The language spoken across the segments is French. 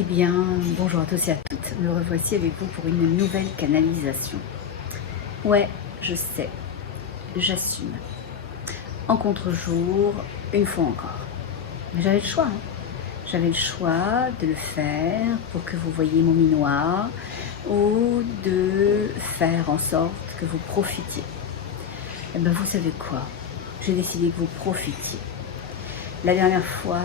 Eh bien, bonjour à tous et à toutes, me revoici avec vous pour une nouvelle canalisation. Ouais, je sais, j'assume. En contre-jour, une fois encore. Mais j'avais le choix, hein. J'avais le choix de le faire pour que vous voyiez mon minois ou de faire en sorte que vous profitiez. Eh bien, vous savez quoi? J'ai décidé que vous profitiez. La dernière fois,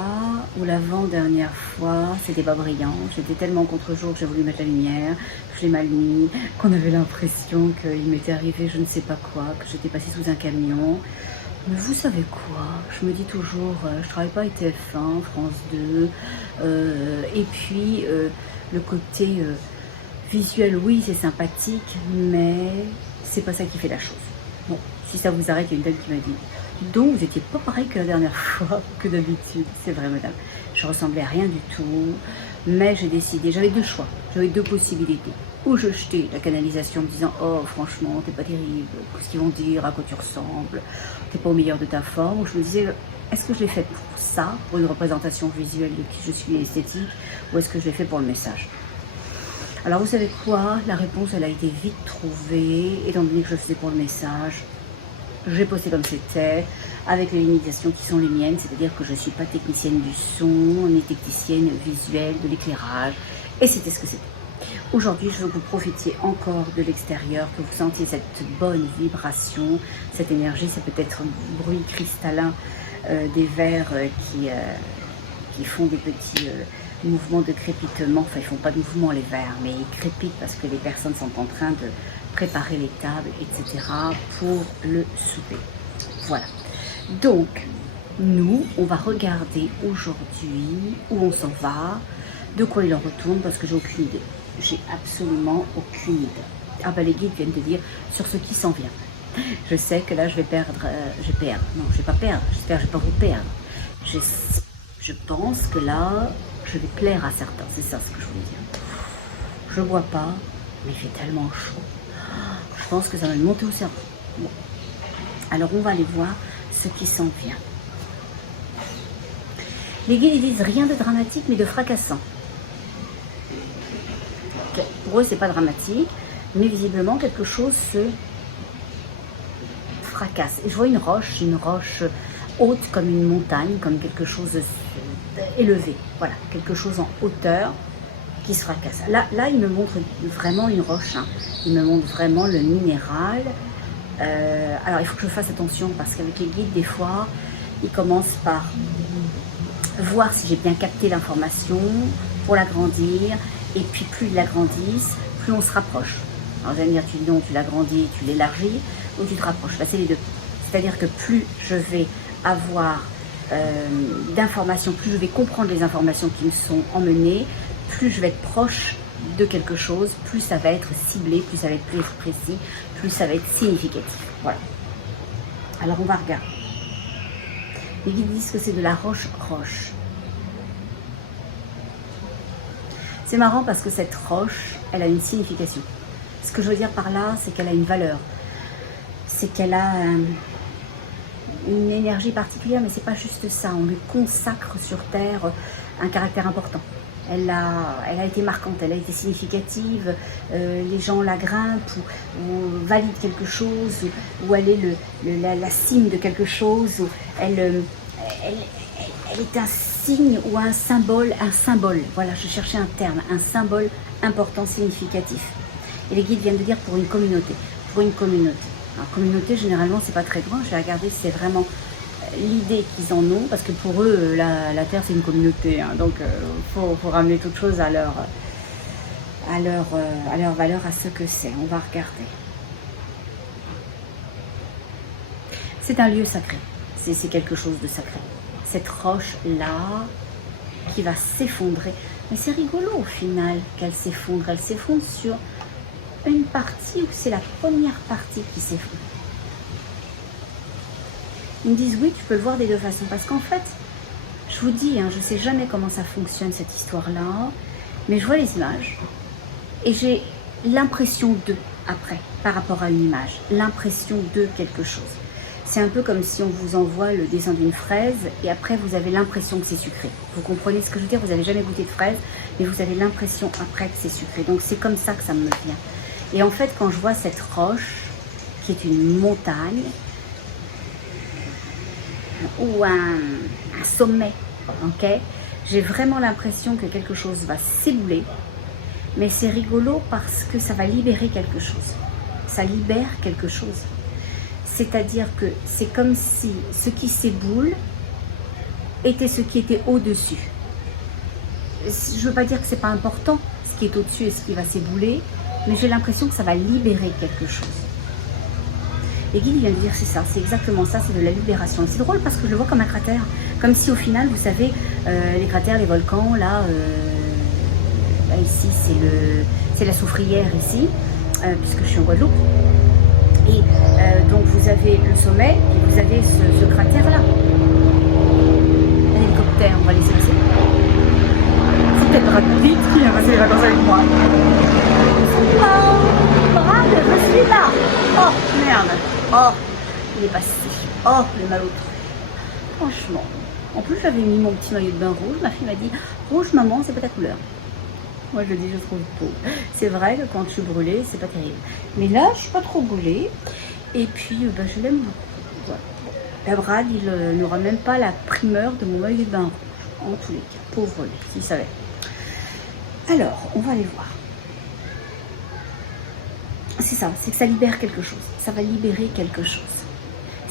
ou l'avant-dernière fois, c'était pas brillant. J'étais tellement contre-jour que j'ai voulu mettre la lumière, que je l'ai mal mis, qu'on avait l'impression qu'il m'était arrivé je ne sais pas quoi, que j'étais passée sous un camion. Mais vous savez quoi? Je me dis toujours, je travaille pas avec TF1, France 2, et puis le côté visuel, oui, c'est sympathique, mais c'est pas ça qui fait la chose. Bon, si ça vous arrête, il y a une dame qui m'a dit donc vous n'étiez pas pareil que la dernière fois, que d'habitude. C'est vrai, madame. Je ressemblais à rien du tout, mais j'ai décidé, j'avais deux choix, j'avais deux possibilités. Ou je jetais la canalisation en me disant oh franchement t'es pas terrible, qu'est-ce qu'ils vont dire, à quoi tu ressembles, t'es pas au meilleur de ta forme. Ou je me disais est-ce que je l'ai fait pour ça, pour une représentation visuelle de qui je suis esthétique, ou est-ce que je l'ai fait pour le message? Alors vous savez quoi, la réponse elle a été vite trouvée, étant donné que je faisais pour le message. J'ai posté comme c'était, avec les limitations qui sont les miennes, c'est-à-dire que je ne suis pas technicienne du son, ni technicienne visuelle, de l'éclairage, et c'était ce que c'était. Aujourd'hui, je veux que vous profitiez encore de l'extérieur, que vous sentiez cette bonne vibration, cette énergie, c'est peut-être un bruit cristallin des verres qui font des petits mouvements de crépitement, enfin ils ne font pas de mouvement les verres, mais ils crépitent parce que les personnes sont en train de préparer les tables, etc. pour le souper. Voilà. Donc, nous, on va regarder aujourd'hui où on s'en va, de quoi il en retourne, parce que j'ai aucune idée. J'ai absolument aucune idée. Ah bah les guides viennent de dire sur ce qui s'en vient. Je sais que là je vais perdre, non je vais pas perdre, j'espère que je vais pas vous perdre. Je pense que là je vais plaire à certains, c'est ça ce que je voulais dire. Je bois pas, mais il fait tellement chaud. Je pense que ça va me monter au cerveau. Bon. Alors on va aller voir ce qui s'en vient. Les guides ils disent rien de dramatique mais de fracassant. Okay. Pour eux c'est pas dramatique, mais visiblement quelque chose se fracasse. Et je vois une roche haute comme une montagne, comme quelque chose élevé. Voilà, quelque chose en hauteur qui se fracasse. Là, il me montre vraiment une roche. Hein. Il me montre vraiment le minéral. Alors, il faut que je fasse attention parce qu'avec les guides, des fois, ils commencent par voir si j'ai bien capté l'information pour l'agrandir. Et puis, plus ils l'agrandissent, plus on se rapproche. Alors, vous allez me dire, tu l'agrandis, tu l'élargis, ou tu te rapproches. Là, c'est les deux. C'est-à-dire que plus je vais avoir d'informations, plus je vais comprendre les informations qui me sont emmenées, plus je vais être proche de quelque chose, plus ça va être ciblé, plus ça va être plus précis, plus ça va être significatif. Voilà. Alors on va regarder. Les guides disent que c'est de la roche-roche. C'est marrant parce que cette roche, elle a une signification. Ce que je veux dire par là, c'est qu'elle a une valeur. C'est qu'elle a une énergie particulière, mais c'est pas juste ça. On lui consacre sur Terre un caractère important. Elle a été marquante, elle a été significative, les gens la grimpent ou valident quelque chose, ou elle est la cime de quelque chose, ou elle est un signe ou un symbole, voilà, je cherchais un terme, un symbole important, significatif. Et les guides viennent de dire pour une communauté, Alors, communauté, généralement, c'est pas très grand, je vais regarder si c'est vraiment l'idée qu'ils en ont, parce que pour eux, la Terre, c'est une communauté, hein, donc faut ramener toute chose à leur valeur, à ce que c'est. On va regarder. C'est un lieu sacré, c'est quelque chose de sacré. Cette roche-là, qui va s'effondrer. Mais c'est rigolo au final qu'elle s'effondre. Elle s'effondre sur une partie où c'est la première partie qui s'effondre. Ils me disent oui, tu peux le voir des deux façons. Parce qu'en fait, je vous dis, hein, je ne sais jamais comment ça fonctionne cette histoire-là, mais je vois les images et j'ai l'impression d'eux après, par rapport à une image, l'impression de quelque chose. C'est un peu comme si on vous envoie le dessin d'une fraise et après vous avez l'impression que c'est sucré. Vous comprenez ce que je veux dire? Vous n'avez jamais goûté de fraise, mais vous avez l'impression après que c'est sucré. Donc c'est comme ça que ça me vient. Et en fait, quand je vois cette roche, qui est une montagne, ou un sommet, ok, j'ai vraiment l'impression que quelque chose va s'ébouler, mais c'est rigolo parce que ça va libérer quelque chose. Ça libère quelque chose. C'est-à-dire que c'est comme si ce qui s'éboule était ce qui était au-dessus. Je ne veux pas dire que ce n'est pas important, ce qui est au-dessus et ce qui va s'ébouler, mais j'ai l'impression que ça va libérer quelque chose. Et Guy vient de dire c'est ça, c'est exactement ça, c'est de la libération. Et c'est drôle parce que je le vois comme un cratère, comme si au final, vous savez, les cratères, les volcans, là ici c'est la soufrière ici, puisque je suis en Guadeloupe. Et donc vous avez le sommet et vous avez ce cratère là. Un hélicoptère, on va laisser passer. C'est peut-être Brad Pitt qui vient passer les vacances avec moi. Oh, Brad, je suis là. Oh, merde. Oh, il est passé. Oh, le malotru. Franchement. En plus, j'avais mis mon petit maillot de bain rouge. Ma fille m'a dit, rouge maman, c'est pas ta couleur. Moi, je dis, je trouve beau. C'est vrai que quand je suis brûlée, c'est pas terrible. Mais là, je suis pas trop brûlée. Et puis, je l'aime beaucoup. Voilà. La Brad, il n'aura même pas la primeur de mon maillot de bain rouge. En tous les cas, pauvre lui, s'il savait. Alors, on va aller voir. C'est ça, c'est que ça libère quelque chose. Ça va libérer quelque chose.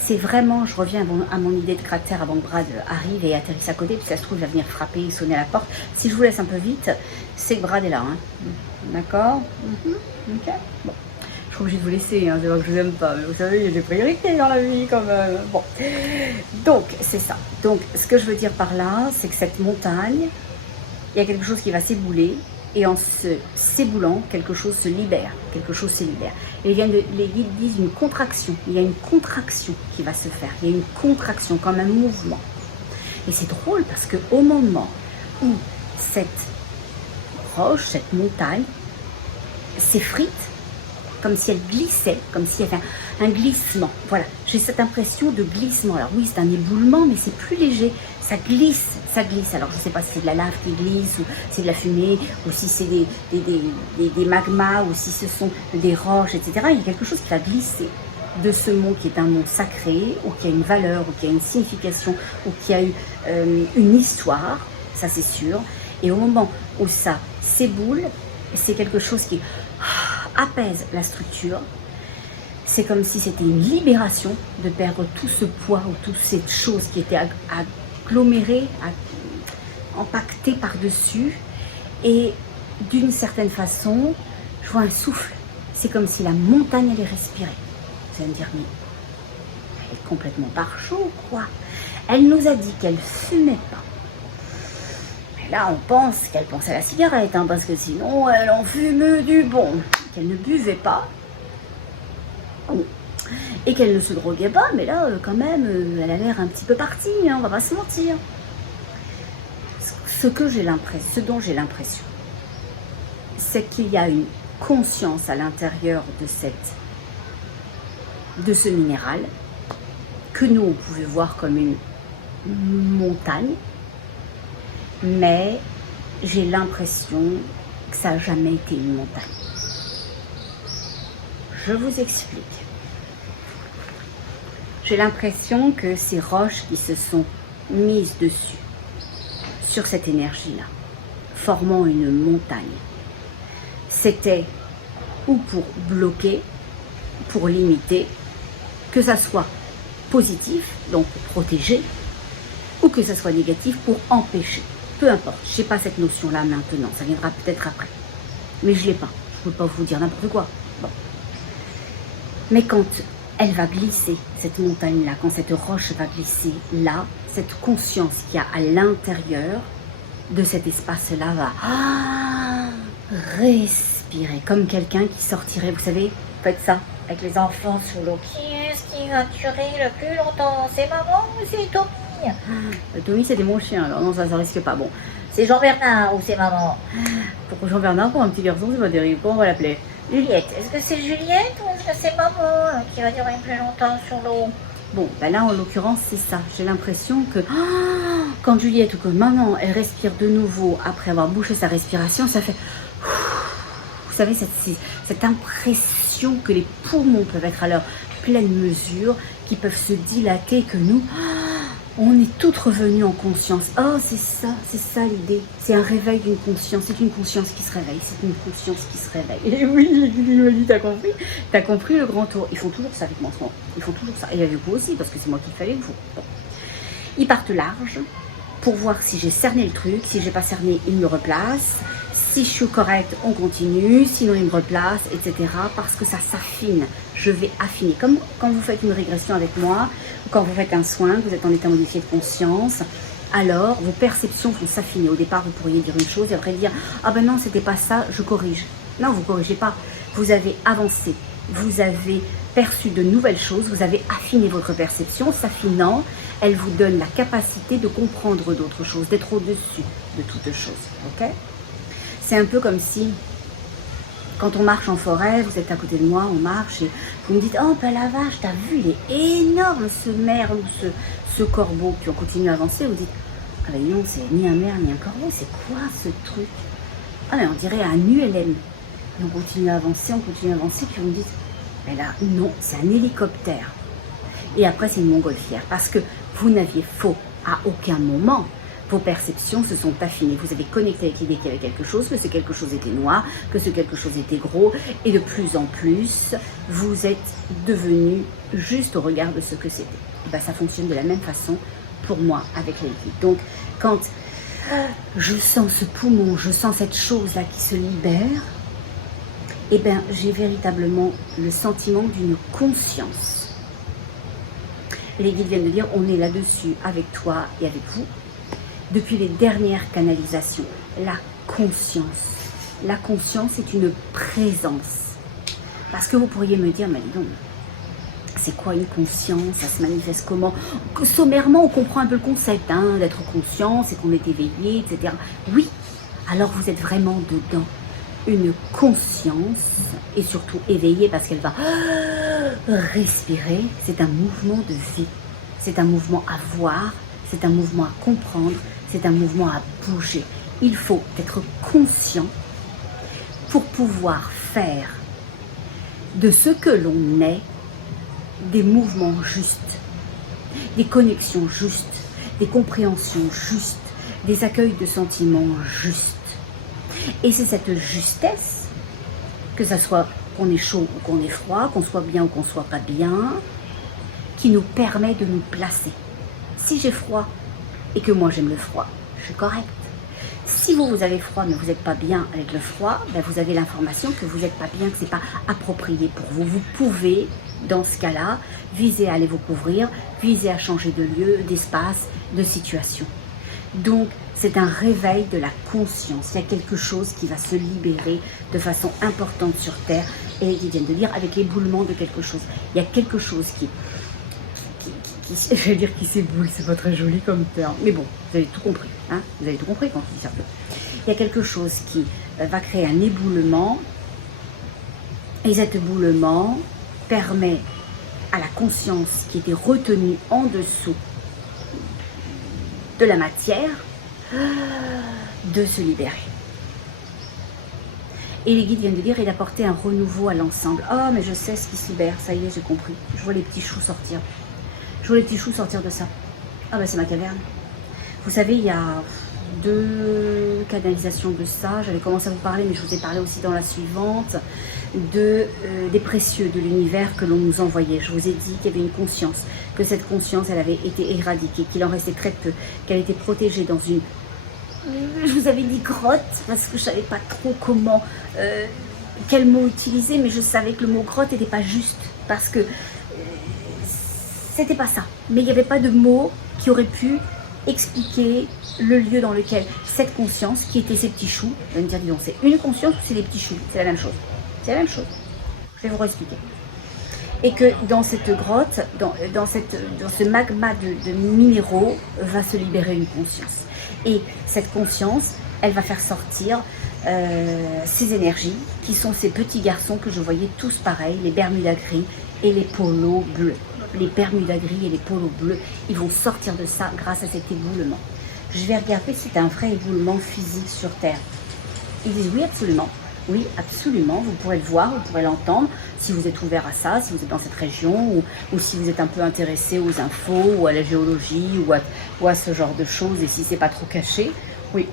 C'est vraiment, je reviens à mon idée de cratère avant que Brad arrive et atterrisse à côté, puis ça se trouve, il va venir frapper et sonner à la porte. Si je vous laisse un peu vite, c'est que Brad est là. Hein. D'accord. Ok. Bon. Je suis obligée de vous laisser, hein, c'est pas que je vous aime pas, mais vous savez, il y a des priorités dans la vie quand même. Bon. Donc, c'est ça. Donc, ce que je veux dire par là, c'est que cette montagne, il y a quelque chose qui va s'ébouler. Et en s'éboulant, quelque chose se libère. Quelque chose se libère. Et les guides disent une contraction. Il y a une contraction qui va se faire. Il y a une contraction, comme un mouvement. Et c'est drôle parce qu'au moment où cette roche, cette montagne, s'effrite, comme si elle glissait, comme s'il y avait un glissement. Voilà, j'ai cette impression de glissement. Alors oui, c'est un éboulement, mais c'est plus léger. Ça glisse, ça glisse. Alors je ne sais pas si c'est de la lave qui glisse, ou c'est de la fumée, ou si c'est des magmas, ou si ce sont des roches, etc. Il y a quelque chose qui va glisser de ce mot qui est un mot sacré, ou qui a une valeur, ou qui a une signification, ou qui a eu une histoire, ça c'est sûr. Et au moment où ça s'éboule, c'est quelque chose qui apaise la structure. C'est comme si c'était une libération de perdre tout ce poids ou toute cette chose qui était agglomérée, empaquetée par-dessus. Et d'une certaine façon, je vois un souffle. C'est comme si la montagne allait respirer. Vous allez me dire, mais elle est complètement par chaud, quoi. Elle nous a dit qu'elle fumait pas. Et là, on pense qu'elle pense à la cigarette, hein, parce que sinon, elle en fume du bon. Qu'elle ne buvait pas. Et qu'elle ne se droguait pas, mais là, quand même, elle a l'air un petit peu partie, hein, on va pas se mentir. Ce dont j'ai l'impression, c'est qu'il y a une conscience à l'intérieur de ce minéral, que nous, on pouvait voir comme une montagne, mais j'ai l'impression que ça n'a jamais été une montagne. Je vous explique. J'ai l'impression que ces roches qui se sont mises dessus, sur cette énergie-là, formant une montagne, c'était ou pour bloquer, pour limiter, que ça soit positif, donc protéger, ou que ça soit négatif pour empêcher. Peu importe, je n'ai pas cette notion-là maintenant, ça viendra peut-être après. Mais je ne l'ai pas, je ne peux pas vous dire n'importe quoi. Bon. Mais quand elle va glisser, cette montagne-là, quand cette roche va glisser là, cette conscience qu'il y a à l'intérieur de cet espace-là va respirer, comme quelqu'un qui sortirait, vous savez, faites ça avec les enfants sous l'eau. Qui est-ce qui va durer le plus longtemps? C'est maman ou c'est Tommy? Tommy, c'était mon chien, alors non, ça risque pas. Bon, c'est Jean-Bernard ou c'est maman? Pourquoi Jean-Bernard, pour un petit garçon, c'est pas terrible. Comment on va l'appeler? Juliette. Est-ce que c'est Juliette ou est-ce que c'est maman qui va durer plus longtemps sur l'eau? Bon, ben là, en l'occurrence, c'est ça. J'ai l'impression que quand Juliette ou que maman, elle respire de nouveau après avoir bouché sa respiration, ça fait... Vous savez, cette impression que les poumons peuvent être à leur pleine mesure, qui peuvent se dilater, que nous, on est toutes revenues en conscience. Oh, c'est ça l'idée. C'est un réveil d'une conscience. C'est une conscience qui se réveille. C'est une conscience qui se réveille. Et oui, il me dit, t'as compris? T'as compris le grand tour? Ils font toujours ça avec moi en ce moment. Ils font toujours ça. Et avec vous aussi, parce que c'est moi qui le fais avec vous. Bon. Ils partent large pour voir si j'ai cerné le truc. Si j'ai pas cerné, ils me replacent. Si je suis correcte, on continue. Sinon, ils me replacent, etc. Parce que ça s'affine. Je vais affiner. Comme quand vous faites une régression avec moi, ou quand vous faites un soin, vous êtes en état modifié de conscience, alors vos perceptions vont s'affiner. Au départ, vous pourriez dire une chose et après dire « Ah ben non, c'était pas ça, je corrige ». Non, vous ne corrigez pas. Vous avez avancé. Vous avez perçu de nouvelles choses. Vous avez affiné votre perception. S'affinant, elle vous donne la capacité de comprendre d'autres choses, d'être au-dessus de toutes choses. Ok ? C'est un peu comme si, quand on marche en forêt, vous êtes à côté de moi, on marche et vous me dites « Oh, ben la vache, t'as vu, il est énorme ce merle ou ce corbeau. » Puis on continue à avancer, vous dites « Ah ben non, c'est ni un merle ni un corbeau, c'est quoi ce truc ?» Ah mais on dirait un ULM. Et on continue à avancer, puis vous me dites « Ben là, non, c'est un hélicoptère. » Et après, c'est une montgolfière. Parce que vous n'aviez faux à aucun moment. Vos perceptions se sont affinées. Vous avez connecté avec l'idée qu'il y avait quelque chose, que ce quelque chose était noir, que ce quelque chose était gros. Et de plus en plus, vous êtes devenu juste au regard de ce que c'était. Ben, ça fonctionne de la même façon pour moi avec les liquides. Donc, quand je sens ce poumon, je sens cette chose-là qui se libère, eh bien, j'ai véritablement le sentiment d'une conscience. Les guides viennent de dire, on est là-dessus avec toi et avec vous. Depuis les dernières canalisations, la conscience. La conscience est une présence. Parce que vous pourriez me dire, mais dis donc, c'est quoi une conscience? Ça se manifeste comment? Sommairement, on comprend un peu le concept hein, d'être conscient, c'est qu'on est éveillé, etc. Oui, alors vous êtes vraiment dedans. Une conscience, et surtout éveillée parce qu'elle va respirer, c'est un mouvement de vie. C'est un mouvement à voir, c'est un mouvement à comprendre, c'est un mouvement à bouger. Il faut être conscient pour pouvoir faire de ce que l'on est des mouvements justes, des connexions justes, des compréhensions justes, des accueils de sentiments justes. Et c'est cette justesse, que ce soit qu'on est chaud ou qu'on est froid, qu'on soit bien ou qu'on soit pas bien, qui nous permet de nous placer. Si j'ai froid et que moi j'aime le froid, je suis correcte. Si vous avez froid mais vous n'êtes pas bien avec le froid, ben vous avez l'information que vous n'êtes pas bien, que ce n'est pas approprié pour vous. Vous pouvez, dans ce cas-là, viser à aller vous couvrir, viser à changer de lieu, d'espace, de situation. Donc, c'est un réveil de la conscience. Il y a quelque chose qui va se libérer de façon importante sur Terre et ils viennent de dire avec l'éboulement de quelque chose. Il y a quelque chose qui je vais dire qui s'éboule, c'est pas très joli comme terme. Mais bon, vous avez tout compris. Hein, vous avez tout compris quand je dis ça. Il y a quelque chose qui va créer un éboulement et cet éboulement permet à la conscience qui était retenue en dessous de la matière de se libérer. Et les guides viennent de dire et d'apporter un renouveau à l'ensemble. Oh, mais je sais ce qui se libère, ça y est, j'ai compris. Je vois les petits choux sortir. Je vois les petits choux sortir de ça. Ah ben c'est ma caverne. Vous savez, il y a 2 canalisations de ça. J'avais commencé à vous parler, mais je vous ai parlé aussi dans la suivante, des précieux de l'univers que l'on nous envoyait. Je vous ai dit qu'il y avait une conscience, que cette conscience, elle avait été éradiquée, qu'il en restait très peu, qu'elle était protégée dans une... Je vous avais dit grotte, parce que je ne savais pas trop comment, quel mot utiliser, mais je savais que le mot grotte n'était pas juste, parce que c'était pas ça. Mais il n'y avait pas de mots qui auraient pu expliquer le lieu dans lequel cette conscience, qui était ces petits choux, je vais me dire, dis donc, c'est une conscience ou c'est des petits choux? C'est la même chose. C'est la même chose. Je vais vous expliquer. Et que dans cette grotte, dans ce magma de minéraux, va se libérer une conscience. Et cette conscience, elle va faire sortir ces énergies, qui sont ces petits garçons que je voyais tous pareils, les bermudas gris et les polos bleus. les Bermudas gris et les polos bleus, ils vont sortir de ça grâce à cet éboulement. Je vais regarder si c'est un vrai éboulement physique sur Terre. Ils disent oui, absolument. Oui, absolument. Vous pourrez le voir, vous pourrez l'entendre si vous êtes ouvert à ça, si vous êtes dans cette région ou si vous êtes un peu intéressé aux infos ou à la géologie ou à ce genre de choses et si c'est pas trop caché. Oui,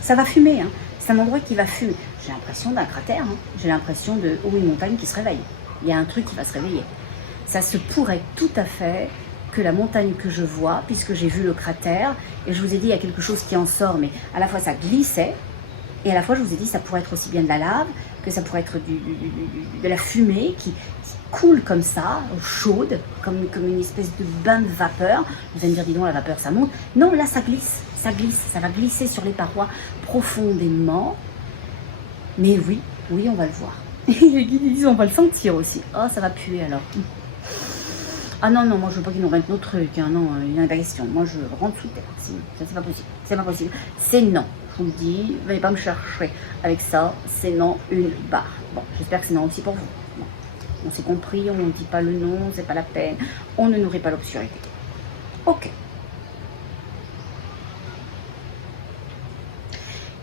ça va fumer. Hein. C'est un endroit qui va fumer. J'ai l'impression d'un cratère. Hein. J'ai l'impression de une montagne qui se réveille. Il y a un truc qui va se réveiller. Ça se pourrait tout à fait que la montagne que je vois, puisque j'ai vu le cratère, et je vous ai dit il y a quelque chose qui en sort, mais à la fois ça glissait, et à la fois je vous ai dit ça pourrait être aussi bien de la lave, que ça pourrait être de la fumée qui coule comme ça, chaude, comme une espèce de bain de vapeur. Vous allez me dire, dis donc, la vapeur ça monte. Non, là ça glisse, ça va glisser sur les parois profondément. Mais oui, on va le voir. Et les guides disent, on va le sentir aussi. Oh, ça va puer alors. Ah non, moi je veux pas qu'ils nous mettent nos trucs, hein. Non, il n'y en a pas question. Moi je rentre sous terre, sinon, ça c'est pas possible. C'est pas possible. C'est non, je vous le dis, venez pas me chercher avec ça, c'est non, une barre. Bon, j'espère que c'est non aussi pour vous. Bon. On s'est compris, on ne dit pas le nom, c'est pas la peine, on ne nourrit pas l'obscurité. Ok.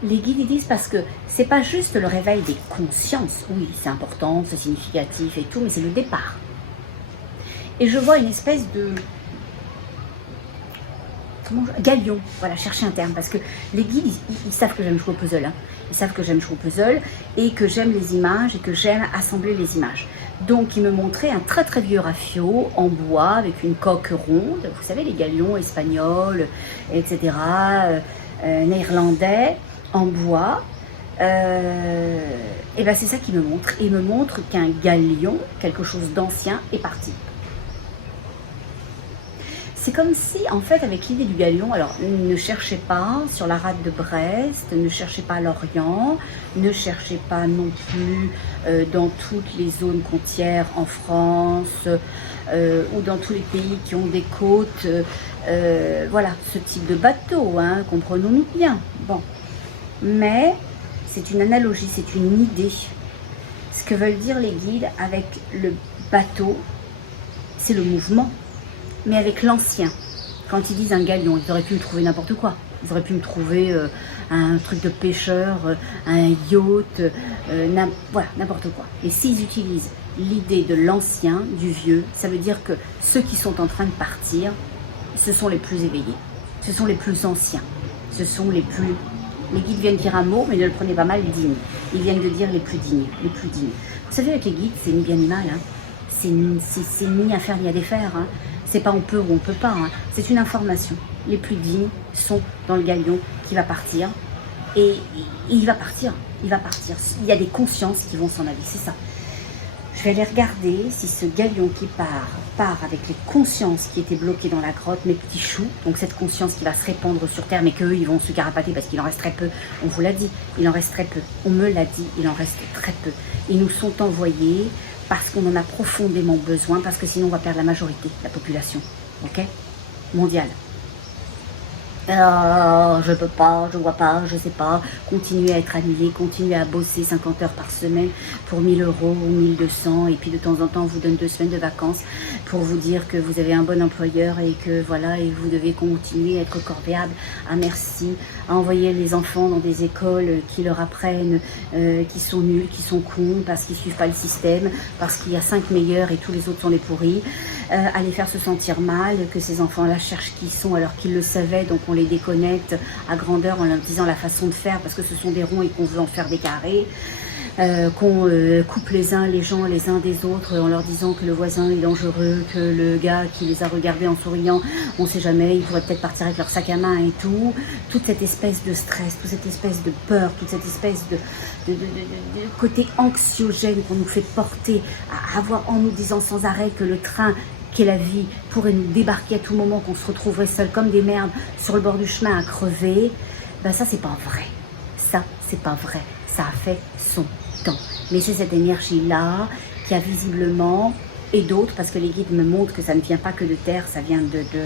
Les guides ils disent parce que c'est pas juste le réveil des consciences, oui c'est important, c'est significatif et tout, mais c'est le départ. Et je vois une espèce de galion, voilà, chercher un terme, parce que les guides, ils savent que j'aime jouer au puzzle, hein. Ils savent que j'aime jouer au puzzle et que j'aime les images et que j'aime assembler les images. Donc, ils me montraient un très très vieux rafio en bois avec une coque ronde, vous savez, les galions espagnols, etc., néerlandais, en bois. Et ben c'est ça qu'ils me montrent. Ils me montrent qu'un galion, quelque chose d'ancien, est parti. C'est comme si, en fait, avec l'idée du galion, alors ne cherchez pas sur la rade de Brest, ne cherchez pas à Lorient, ne cherchez pas non plus dans toutes les zones côtières en France ou dans tous les pays qui ont des côtes. Voilà, ce type de bateau, hein, comprenons-nous bien. Bon, mais c'est une analogie, c'est une idée. Ce que veulent dire les guides avec le bateau, c'est le mouvement. Mais avec l'ancien, quand ils disent un galion, ils auraient pu me trouver n'importe quoi. Ils auraient pu me trouver un truc de pêcheur, un yacht, voilà, n'importe quoi. Et s'ils utilisent l'idée de l'ancien, du vieux, ça veut dire que ceux qui sont en train de partir, ce sont les plus éveillés, ce sont les plus anciens, ce sont les plus... Les guides viennent dire un mot, mais ne le prenez pas mal, dignes. Ils viennent de dire les plus dignes, les plus dignes. Vous savez, avec les guides, c'est ni bien ni mal, hein. C'est ni à faire ni à défaire, hein. C'est pas on peut ou on peut pas, hein. C'est une information. Les plus dignes sont dans le galion qui va partir. Et il va partir, il va partir. Il y a des consciences qui vont s'en aller, c'est ça. Je vais aller regarder si ce galion qui part avec les consciences qui étaient bloquées dans la grotte, mes petits choux, donc cette conscience qui va se répandre sur Terre, mais qu'eux, ils vont se carapater parce qu'il en reste très peu. On vous l'a dit, il en reste très peu. On me l'a dit, il en reste très peu. Ils nous sont envoyés parce qu'on en a profondément besoin, parce que sinon on va perdre la majorité de la population, ok, mondiale. Je peux pas, je vois pas, je sais pas, continuer à être annulé, continuer à bosser 50 heures par semaine pour 1000 euros ou 1200 et puis de temps en temps on vous donne 2 semaines de vacances pour vous dire que vous avez un bon employeur et que voilà, et vous devez continuer à être corvéable. Ah merci, à envoyer les enfants dans des écoles qui leur apprennent qui sont nuls, qui sont cons parce qu'ils suivent pas le système, parce qu'il y a 5 meilleurs et tous les autres sont des pourris, à les faire se sentir mal, que ces enfants-là cherchent qui ils sont alors qu'ils le savaient, donc on les déconnecte à grandeur en leur disant la façon de faire parce que ce sont des ronds et qu'on veut en faire des carrés, qu'on coupe les uns les uns des autres en leur disant que le voisin est dangereux, que le gars qui les a regardés en souriant, on sait jamais, ils pourraient peut-être partir avec leur sac à main et tout, toute cette espèce de stress, toute cette espèce de peur, toute cette espèce de côté anxiogène qu'on nous fait porter, à avoir en nous disant sans arrêt que le train qu'est la vie pourrait nous débarquer à tout moment, qu'on se retrouverait seuls comme des merdes sur le bord du chemin à crever, ben ça c'est pas vrai, ça c'est pas vrai, ça a fait son temps. Mais c'est cette énergie-là qui a visiblement, et d'autres, parce que les guides me montrent que ça ne vient pas que de terre, ça vient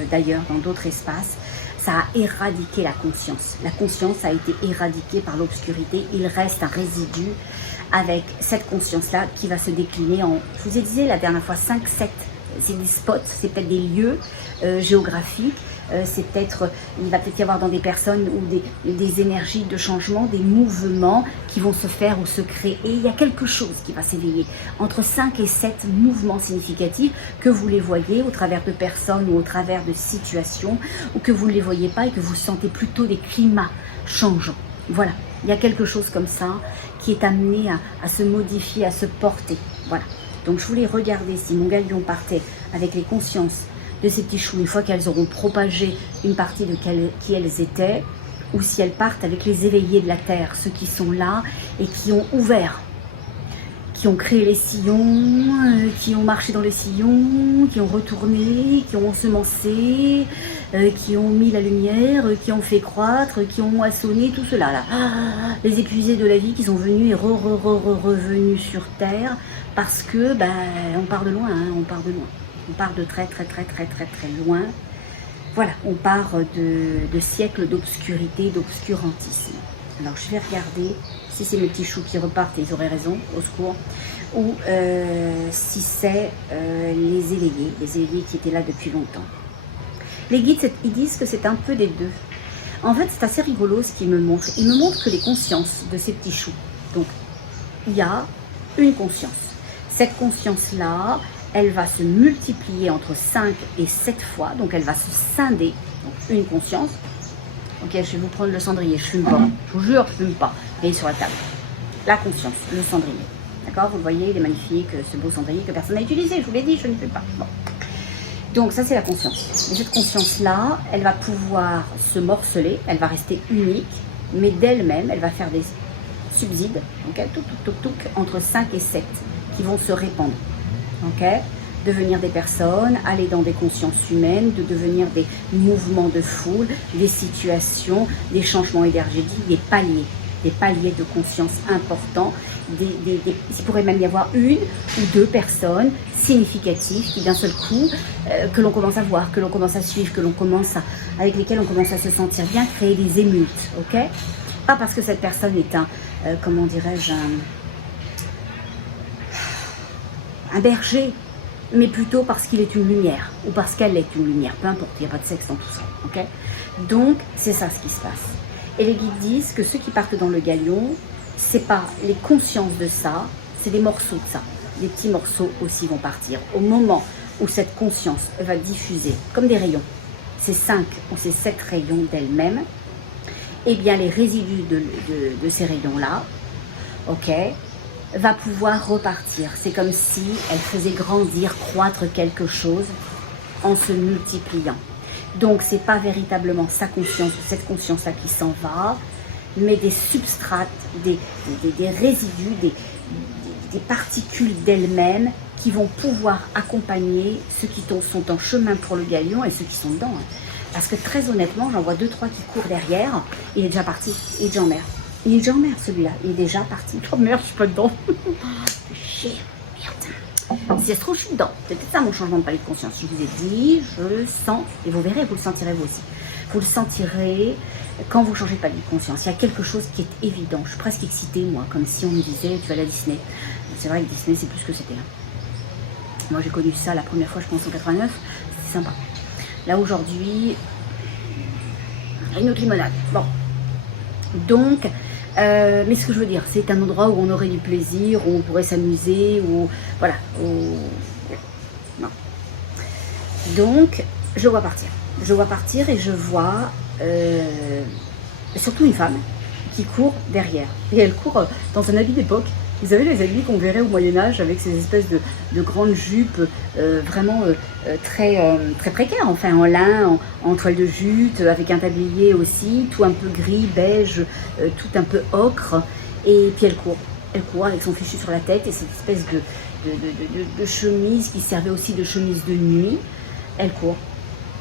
d'ailleurs, dans d'autres espaces, ça a éradiqué la conscience. La conscience a été éradiquée par l'obscurité, il reste un résidu avec cette conscience-là qui va se décliner en, je vous ai dit la dernière fois, 5-7 c'est des spots, c'est peut-être des lieux géographiques, c'est peut-être, il va peut-être y avoir dans des personnes ou des énergies de changement, des mouvements qui vont se faire ou se créer. Et il y a quelque chose qui va s'éveiller. Entre 5 et 7 mouvements significatifs, que vous les voyez au travers de personnes ou au travers de situations, ou que vous ne les voyez pas et que vous sentez plutôt des climats changeants. Voilà, il y a quelque chose comme ça qui est amené à se modifier, à se porter. Voilà. Donc je voulais regarder si mon galion partait avec les consciences de ces petits choux, une fois qu'elles auront propagé une partie de qui elles étaient, ou si elles partent avec les éveillés de la terre, ceux qui sont là et qui ont ouvert, qui ont créé les sillons, qui ont marché dans les sillons, qui ont retourné, qui ont ensemencé, qui ont mis la lumière, qui ont fait croître, qui ont moissonné, tout cela là. Les épuisés de la vie qui sont venus et revenus sur terre, parce que on part de loin, hein, on part de loin. On part de très loin. Voilà, on part de siècles d'obscurité, d'obscurantisme. Alors je vais regarder si c'est mes petits choux qui repartent et ils auraient raison, au secours, ou si c'est les éveillés qui étaient là depuis longtemps. Les guides, ils disent que c'est un peu des deux. En fait, c'est assez rigolo ce qu'ils me montrent. Ils me montrent que les consciences de ces petits choux. Donc, il y a une conscience. Cette conscience-là, elle va se multiplier entre 5 et 7 fois, donc elle va se scinder, donc une conscience. Ok, je vais vous prendre le cendrier, je fume pas, je vous jure, je fume pas, et sur la table. La conscience, le cendrier, d'accord, vous le voyez, il est magnifique, ce beau cendrier que personne n'a utilisé, je vous l'ai dit, je ne fume pas. Bon. Donc ça c'est la conscience, et cette conscience-là, elle va pouvoir se morceler, elle va rester unique, mais d'elle-même, elle va faire des subsides, ok, entre 5 et 7, qui vont se répandre. Ok, devenir des personnes, aller dans des consciences humaines, de devenir des mouvements de foule, des situations, des changements énergétiques, des paliers de conscience importants. Il pourrait même y avoir une ou deux personnes significatives qui d'un seul coup, que l'on commence à voir, que l'on commence à suivre, avec lesquelles on commence à se sentir bien, créer des émeutes. Ok, pas parce que cette personne est comment dirais-je, un berger, mais plutôt parce qu'il est une lumière, ou parce qu'elle est une lumière, peu importe, il n'y a pas de sexe dans tout ça, ok? Donc, c'est ça ce qui se passe. Et les guides disent que ceux qui partent dans le galion, c'est pas les consciences de ça, c'est des morceaux de ça. Les petits morceaux aussi vont partir. Au moment où cette conscience va diffuser, comme des rayons, ces 5 ou ces 7 rayons d'elle-même, eh bien les résidus de ces rayons-là, ok, va pouvoir repartir. C'est comme si elle faisait grandir, croître quelque chose en se multipliant. Donc, c'est pas véritablement sa conscience, cette conscience-là qui s'en va, mais des substrates, des résidus, des particules d'elle-même qui vont pouvoir accompagner ceux qui sont en chemin pour le galion et ceux qui sont dedans. Parce que très honnêtement, j'en vois 2-3 qui courent derrière, il est déjà parti, il est déjà en mer. Il est déjà en mer celui-là, il est déjà parti. Oh merde, je suis pas dedans. Chier, merde. Si ça se trouve, je suis dedans. C'est peut-être ça mon changement de palier de conscience. Je vous ai dit, je le sens, et vous verrez, vous le sentirez vous aussi. Vous le sentirez quand vous changez de palier de conscience. Il y a quelque chose qui est évident. Je suis presque excitée, moi, comme si on me disait, tu vas aller à Disney. C'est vrai que Disney, c'est plus ce que c'était. Moi, j'ai connu ça la première fois, je pense, en 89. C'était sympa. Là, aujourd'hui, une autre limonade. Bon. Donc, mais ce que je veux dire, c'est un endroit où on aurait du plaisir, où on pourrait s'amuser, où voilà. Non. Donc, je vois partir. Je vois partir et je vois surtout une femme qui court derrière. Et elle court dans un habit d'époque. Vous savez, les habits qu'on verrait au Moyen-Âge avec ces espèces de grandes jupes vraiment très précaires, enfin en lin, en toile de jute, avec un tablier aussi, tout un peu gris, beige, tout un peu ocre. Et puis elle court avec son fichu sur la tête et cette espèce de chemise qui servait aussi de chemise de nuit. Elle court,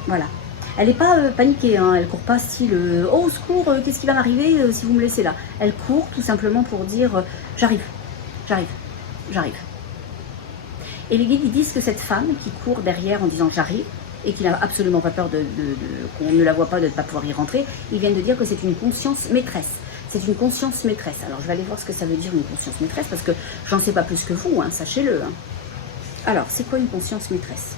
voilà. Elle n'est pas paniquée, hein. Elle ne court pas style « Oh, au secours, qu'est-ce qui va m'arriver si vous me laissez là ?» Elle court tout simplement pour dire « J'arrive. J'arrive. » Et les guides ils disent que cette femme qui court derrière en disant j'arrive et qui n'a absolument pas peur qu'on ne la voit pas, de ne pas pouvoir y rentrer, ils viennent de dire que c'est une conscience maîtresse. C'est une conscience maîtresse. Alors je vais aller voir ce que ça veut dire une conscience maîtresse parce que j'en sais pas plus que vous, hein, sachez-le. Hein. Alors c'est quoi une conscience maîtresse?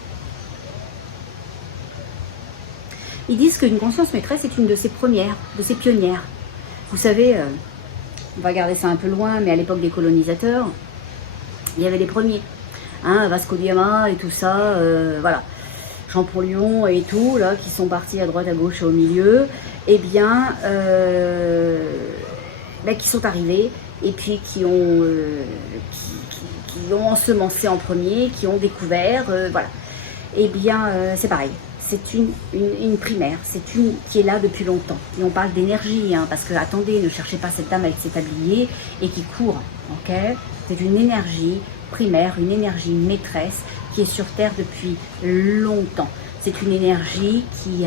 Ils disent qu'une conscience maîtresse est une de ses premières, de ses pionnières. Vous savez, on va garder ça un peu loin, mais à l'époque des colonisateurs, il y avait les premiers. Hein, Vasco da Gama et tout ça, voilà. Jean-Paul Lyon et tout, là, qui sont partis à droite, à gauche et au milieu, eh bien, qui sont arrivés et puis qui ont ensemencé en premier, qui ont découvert, voilà. Eh bien, c'est pareil. C'est une primaire, c'est une qui est là depuis longtemps. Et on parle d'énergie, hein, parce que, attendez, ne cherchez pas cette dame avec ses tabliers et qui court, ok? C'est une énergie primaire, une énergie maîtresse qui est sur Terre depuis longtemps. C'est une énergie qui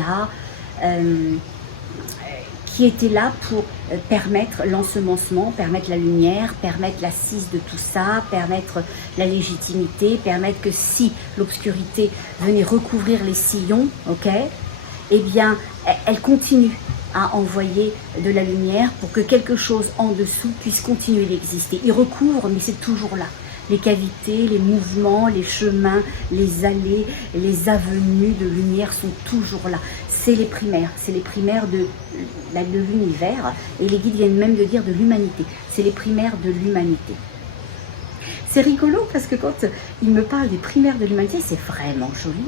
était là pour permettre l'ensemencement, permettre la lumière, permettre l'assise de tout ça, permettre la légitimité, permettre que si l'obscurité venait recouvrir les sillons, ok, eh bien, elle continue à envoyer de la lumière pour que quelque chose en dessous puisse continuer d'exister. Il recouvre, mais c'est toujours là. Les cavités, les mouvements, les chemins, les allées, les avenues de lumière sont toujours là. C'est les primaires de l'univers, et les guides viennent même de dire de l'humanité. C'est les primaires de l'humanité. C'est rigolo parce que quand ils me parlent des primaires de l'humanité, c'est vraiment joli.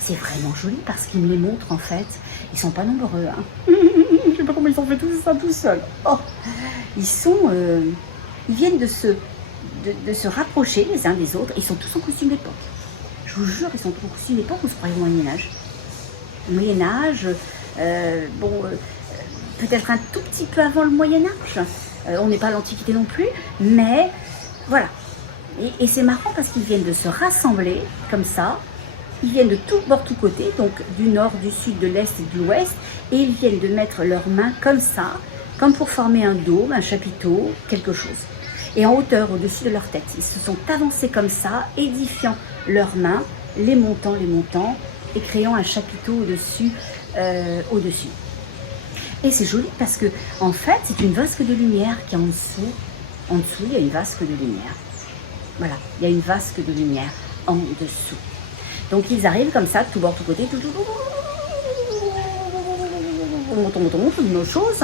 C'est vraiment joli parce qu'ils me les montrent en fait. Ils ne sont pas nombreux. Hein. Je ne sais pas comment ils ont fait tout ça tout seuls. Oh. Ils viennent de se rapprocher les uns des autres. Ils sont tous en costume d'époque. Je vous jure, ils sont tous en costume d'époque. Vous se croyez au Moyen-Âge. Moyen-Âge, peut-être un tout petit peu avant le Moyen-Âge. On n'est pas à l'Antiquité non plus, mais voilà. Et c'est marrant parce qu'ils viennent de se rassembler comme ça. Ils viennent de tout bord, tout côté, donc du nord, du sud, de l'est et de l'ouest, et ils viennent de mettre leurs mains comme ça, comme pour former un dôme, un chapiteau, quelque chose. Et en hauteur, au-dessus de leur tête, ils se sont avancés comme ça, édifiant leurs mains, les montant, et créant un chapiteau au-dessus. Et c'est joli parce que, en fait, c'est une vasque de lumière qui est en dessous. En dessous, il y a une vasque de lumière. Voilà, il y a une vasque de lumière en dessous. Donc ils arrivent comme ça, de tout bord, tout côté, montent nos choses,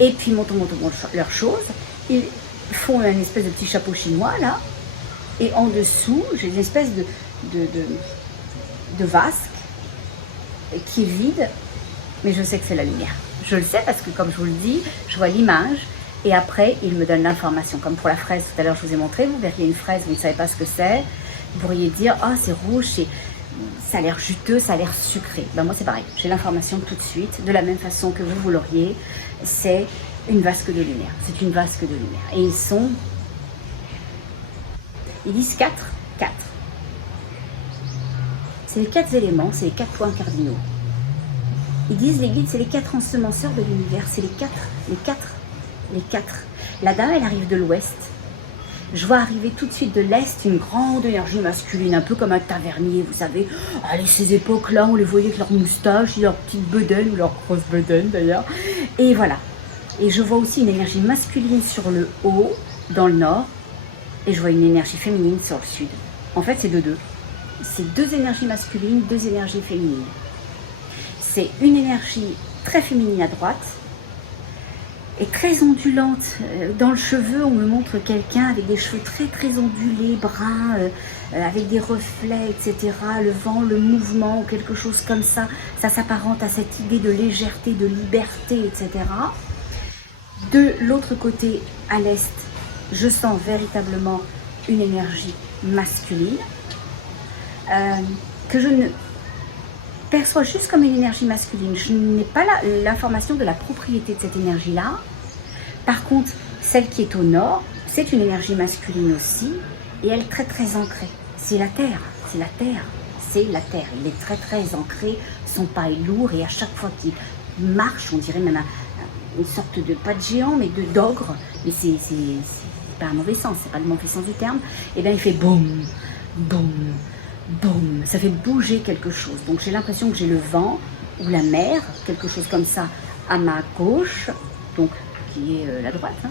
et puis montent leurs choses. Ils font une espèce de petit chapeau chinois là, et en dessous, j'ai une espèce de vasque qui est vide, mais je sais que c'est la lumière. Je le sais parce que, comme je vous le dis, je vois l'image. Et après, il me donne l'information. Comme pour la fraise, tout à l'heure, je vous ai montré, vous verriez une fraise, vous ne savez pas ce que c'est. Vous pourriez dire, ah, c'est rouge, ça a l'air juteux, ça a l'air sucré. Ben, moi, c'est pareil. J'ai l'information tout de suite, de la même façon que vous l'auriez. C'est une vasque de lumière. C'est une vasque de lumière. Et ils disent 4. C'est les 4 éléments, c'est les 4 points cardinaux. Ils disent, les guides, c'est les 4 ensemenceurs de l'univers. C'est les 4. La dame, elle arrive de l'ouest. Je vois arriver tout de suite de l'est une grande énergie masculine, un peu comme un tavernier, vous savez. Allez, ces époques-là, on les voyait avec leurs moustaches, leurs petites bedaines, ou leurs grosses bedaines d'ailleurs. Et voilà. Et je vois aussi une énergie masculine sur le haut, dans le nord, et je vois une énergie féminine sur le sud. En fait, c'est deux. C'est 2 énergies masculines, 2 énergies féminines. C'est une énergie très féminine à droite, et très ondulante. Dans le cheveu, on me montre quelqu'un avec des cheveux très très ondulés, bruns, avec des reflets, etc. Le vent, le mouvement, ou quelque chose comme ça, ça s'apparente à cette idée de légèreté, de liberté, etc. De l'autre côté, à l'est, je sens véritablement une énergie masculine, que je ne perçois juste comme une énergie masculine. Je n'ai pas l'information de la propriété de cette énergie-là. Par contre, celle qui est au nord, c'est une énergie masculine aussi, et elle est très très ancrée. C'est la terre. Il est très très ancré, son pas est lourd, et à chaque fois qu'il marche, on dirait même une sorte de pas de géant, mais d'ogre, mais c'est pas un mauvais sens, c'est pas le mauvais sens du terme, et bien il fait boum, boum, boum, ça fait bouger quelque chose. Donc j'ai l'impression que j'ai le vent ou la mer, quelque chose comme ça, à ma gauche, donc qui est la droite. Hein.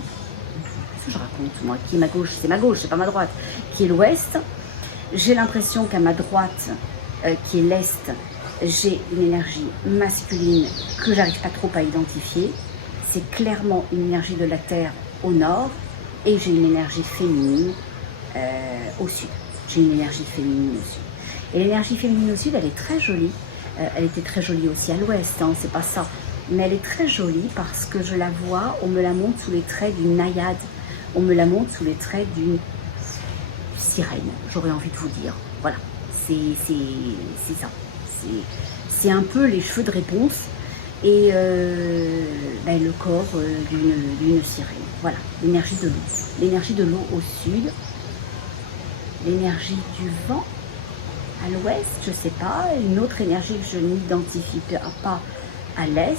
Qu'est-ce que je raconte, moi? Qui est ma gauche? C'est ma gauche, c'est pas ma droite. Qui est l'ouest. J'ai l'impression qu'à ma droite, qui est l'est, j'ai une énergie masculine que j'arrive pas trop à identifier. C'est clairement une énergie de la Terre au nord et j'ai une énergie féminine au sud. J'ai une énergie féminine au sud. Et l'énergie féminine au sud, elle est très jolie. Elle était très jolie aussi à l'ouest, hein, c'est pas ça. Mais elle est très jolie parce que je la vois, on me la montre sous les traits d'une naïade. On me la montre sous les traits d'une sirène, j'aurais envie de vous dire. Voilà, c'est ça. C'est un peu les cheveux de réponse et le corps d'une sirène. Voilà, l'énergie de l'eau. L'énergie de l'eau au sud, l'énergie du vent à l'ouest, je ne sais pas, une autre énergie que je n'identifie pas à l'est,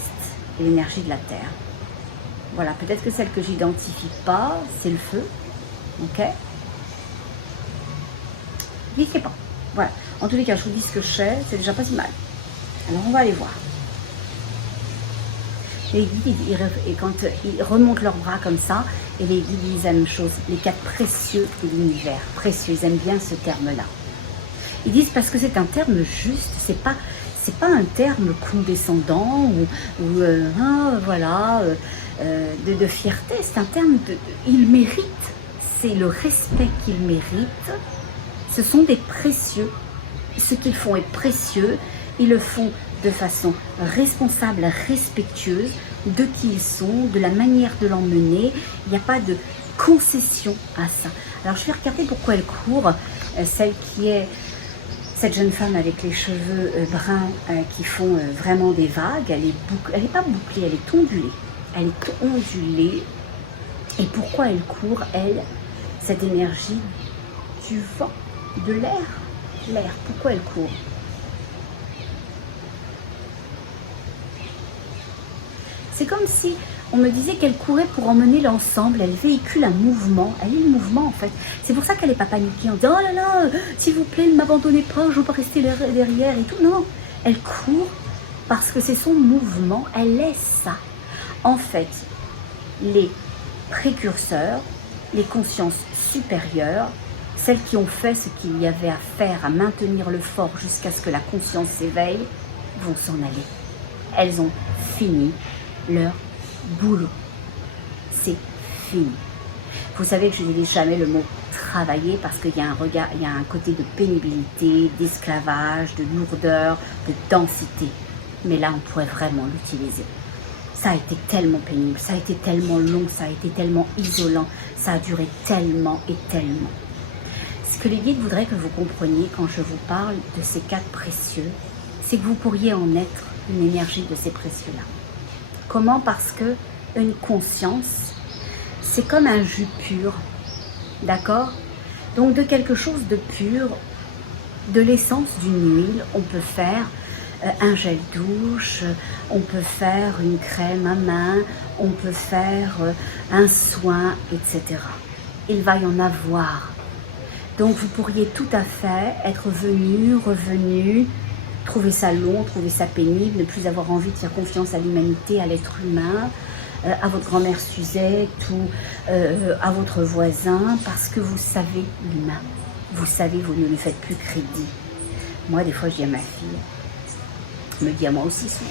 et l'énergie de la terre. Voilà, peut-être que celle que j'identifie pas, c'est le feu, ok? Je ne sais pas. Voilà, en tous les cas, je vous dis ce que je sais, c'est déjà pas si mal. Alors on va aller voir. Les guides, et quand ils remontent leurs bras comme ça, et les guides disent la même chose, les quatre précieux de l'univers. Précieux, ils aiment bien ce terme-là. Ils disent parce que c'est un terme juste, c'est pas un terme condescendant de fierté, c'est un terme il mérite, c'est le respect qu'il mérite. Ce sont des précieux, ce qu'ils font est précieux, ils le font de façon responsable, respectueuse de qui ils sont, de la manière de l'emmener. Il n'y a pas de concession à ça. Alors je vais regarder pourquoi elle court, celle qui est cette jeune femme avec les cheveux bruns qui font vraiment des vagues. Elle est pas bouclée, elle est ondulée. Elle est ondulée. Et pourquoi elle court, elle, cette énergie du vent, de l'air, pourquoi elle court? C'est comme si on me disait qu'elle courait pour emmener l'ensemble, elle véhicule un mouvement, elle est le mouvement en fait. C'est pour ça qu'elle n'est pas paniquée en disant « Oh là là, s'il vous plaît, ne m'abandonnez pas, je ne veux pas rester derrière et tout ». Non, elle court parce que c'est son mouvement, elle est ça. En fait, les précurseurs, les consciences supérieures, celles qui ont fait ce qu'il y avait à faire, à maintenir le fort jusqu'à ce que la conscience s'éveille, vont s'en aller. Elles ont fini leur boulot. C'est fini. Vous savez que je ne dis jamais le mot travailler parce qu'il y a il y a un côté de pénibilité, d'esclavage, de lourdeur, de densité. Mais là, on pourrait vraiment l'utiliser. Ça a été tellement pénible, ça a été tellement long, ça a été tellement isolant, ça a duré tellement et tellement. Ce que les guides voudraient que vous compreniez quand je vous parle de ces quatre précieux, c'est que vous pourriez en être une énergie de ces précieux-là. Comment? Parce que une conscience, c'est comme un jus pur, d'accord? Donc de quelque chose de pur, de l'essence d'une huile, on peut faire un gel douche, on peut faire une crème à main, on peut faire un soin, etc. Il va y en avoir. Donc vous pourriez tout à fait être revenu, trouver ça long, trouver ça pénible, ne plus avoir envie de faire confiance à l'humanité, à l'être humain, à votre grand-mère Suzette ou à votre voisin, parce que vous savez l'humain. Vous savez, vous ne lui faites plus crédit. Moi, des fois, je dis à ma fille, me dit à moi aussi souvent,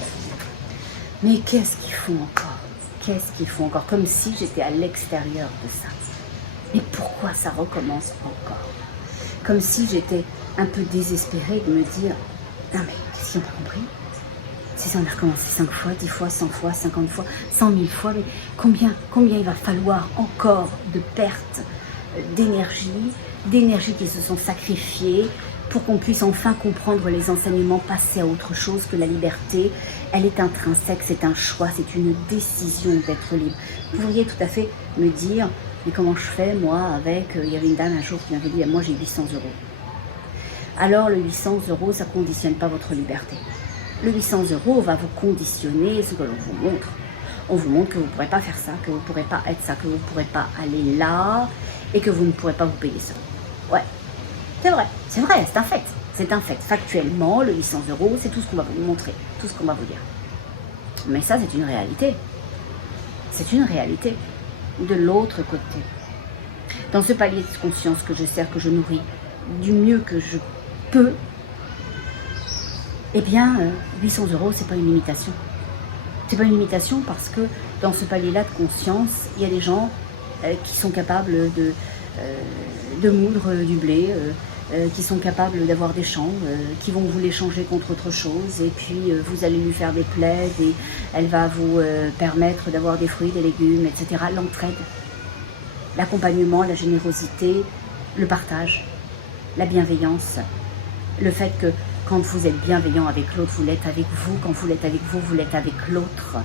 mais qu'est-ce qu'ils font encore? Qu'est-ce qu'ils font encore? Comme si j'étais à l'extérieur de ça. Et pourquoi ça recommence encore? Comme si j'étais un peu désespérée de me dire, non mais qu'est-ce qu'ils n'ont pas compris? Si ça en a recommencé 5 fois, 10 fois, 100 fois, 50 fois, 100 000 fois, mais combien il va falloir encore de pertes d'énergie qui se sont sacrifiées pour qu'on puisse enfin comprendre les enseignements, passer à autre chose que la liberté. Elle est intrinsèque, c'est un choix, c'est une décision d'être libre. Vous pourriez tout à fait me dire, mais comment je fais moi avec, il y avait une dame un jour qui m'avait dit, moi j'ai 800 €. Alors le 800 €, ça ne conditionne pas votre liberté. Le 800 € va vous conditionner ce que l'on vous montre. On vous montre que vous ne pourrez pas faire ça, que vous ne pourrez pas être ça, que vous ne pourrez pas aller là et que vous ne pourrez pas vous payer ça. Ouais, c'est vrai, c'est un fait. C'est un fait. Factuellement, le 800 €, c'est tout ce qu'on va vous montrer, tout ce qu'on va vous dire. Mais ça, c'est une réalité. C'est une réalité. De l'autre côté, dans ce palier de conscience que je sers, que je nourris du mieux que je peux, Eh bien, 800 euros, c'est pas une limitation. C'est pas une limitation parce que dans ce palier-là de conscience, il y a des gens qui sont capables de moudre du blé, qui sont capables d'avoir des champs, qui vont vous l'échanger contre autre chose, et puis vous allez lui faire des plaids, et elle va vous permettre d'avoir des fruits, des légumes, etc. L'entraide, l'accompagnement, la générosité, le partage, la bienveillance, le fait que quand vous êtes bienveillant avec l'autre, vous l'êtes avec vous, quand vous l'êtes avec vous, vous l'êtes avec l'autre.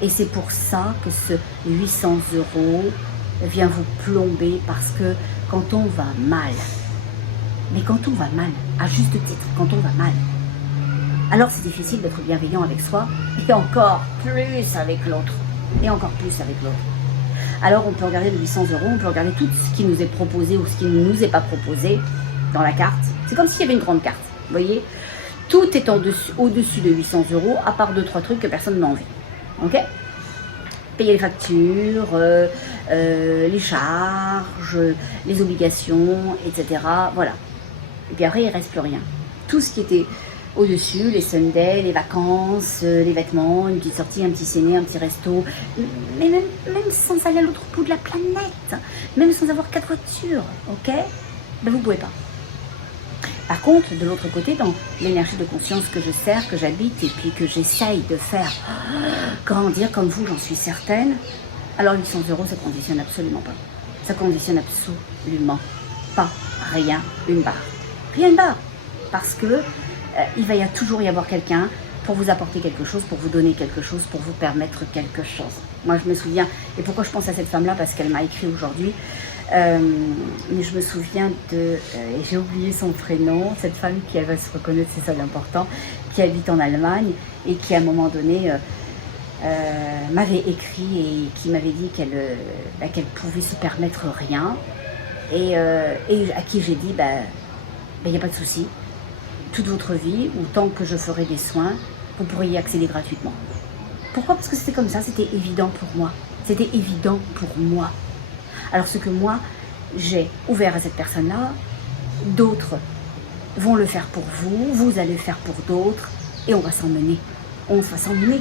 Et c'est pour ça que ce 800 euros vient vous plomber, parce que quand on va mal, mais quand on va mal, à juste titre, quand on va mal, alors c'est difficile d'être bienveillant avec soi, et encore plus avec l'autre, et encore plus avec l'autre. Alors on peut regarder le 800 euros, on peut regarder tout ce qui nous est proposé ou ce qui ne nous est pas proposé dans la carte. C'est comme s'il y avait une grande carte, vous voyez. Tout est au-dessus de 800 euros, à part 2-3 trucs que personne n'a envie. Ok ? Payer les factures, les charges, les obligations, etc. Voilà. Et puis après, il ne reste plus rien. Tout ce qui était au-dessus, les Sundays, les vacances, les vêtements, une petite sortie, un petit ciné, un petit resto, mais même sans aller à l'autre bout de la planète, même sans avoir 4 voitures, ok ? Ben vous ne pouvez pas. Par contre, de l'autre côté, dans l'énergie de conscience que je sers, que j'habite et puis que j'essaye de faire grandir comme vous, j'en suis certaine, alors 800 euros, ça ne conditionne absolument pas. Ça conditionne absolument pas rien, une barre. Rien une barre. Parce que il va toujours y avoir quelqu'un pour vous apporter quelque chose, pour vous donner quelque chose, pour vous permettre quelque chose. Moi, je me souviens, et pourquoi je pense à cette femme-là, parce qu'elle m'a écrit aujourd'hui, mais je me souviens et j'ai oublié son prénom, cette femme qui, elle va se reconnaître, c'est ça l'important, qui habite en Allemagne et qui à un moment donné m'avait écrit et qui m'avait dit qu'elle pouvait se permettre rien, et à qui j'ai dit, il n'y a pas de souci, toute votre vie, ou tant que je ferai des soins, vous pourriez y accéder gratuitement. Pourquoi ? Parce que c'était comme ça, c'était évident pour moi. C'était évident pour moi. Alors ce que moi, j'ai ouvert à cette personne-là, d'autres vont le faire pour vous, vous allez le faire pour d'autres, et on va s'emmener. On va s'emmener.